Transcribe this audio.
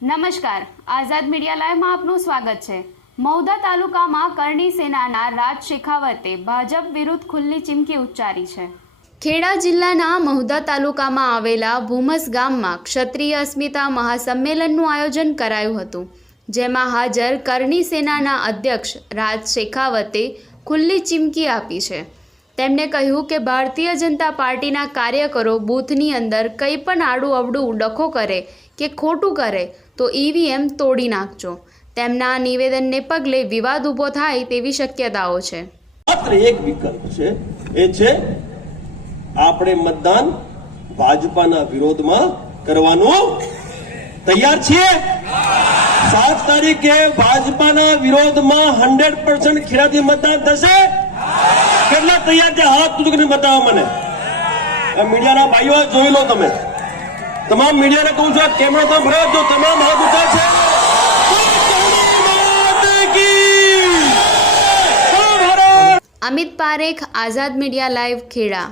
નમસ્કાર, આઝાદ મીડિયા લાઈવમાં આપનું સ્વાગત છે। મહુધા તાલુકામાં કરણી સેનાના રાજ શેખાવતે ભાજપ વિરુદ્ધ ખુલ્લી ચીમકી ઉચ્ચારી છે। ખેડા જિલ્લાના મહુધા તાલુકામાં આવેલા ભૂમસ ગામમાં ક્ષત્રિય અસ્મિતા મહાસંમેલનનું આયોજન કરાયું હતું, જેમાં હાજર કરણી સેનાના અધ્યક્ષ રાજ શેખાવતે ખુલ્લી ચીમકી આપી છે। તેમણે કહ્યું કે ભારતીય જનતા પાર્ટીના કાર્યકરો બૂથની અંદર કંઈ પણ આડું અવડું ડખો કરે કે ખોટું કરે તો ઈવીએમ તોડી નાખજો। તેમના નિવેદનને પગલે વિવાદ ઊભો થાય તેવી શક્યતાઓ છે। માત્ર એક વિકલ્પ છે, એ છે આપણે મતદાન ભાજપાના વિરોધમાં કરવાનું તૈયાર છીએ। 7 તારીખે ભાજપાના વિરોધમાં 100% ખેડાથી મતદાન થશે। કેટલા તૈયાર છે? હાથ ઊંચો બતાવો મને। મીડિયાના ભાઈઓ જોઈ લો, તમે તમામ મીડિયાને કહું છું, કેમેરા તો ભરાવજો, તમામ હાથ ઊંચા છે। અમિત પારેખ, આઝાદ મીડિયા લાઈવ, ખેડા।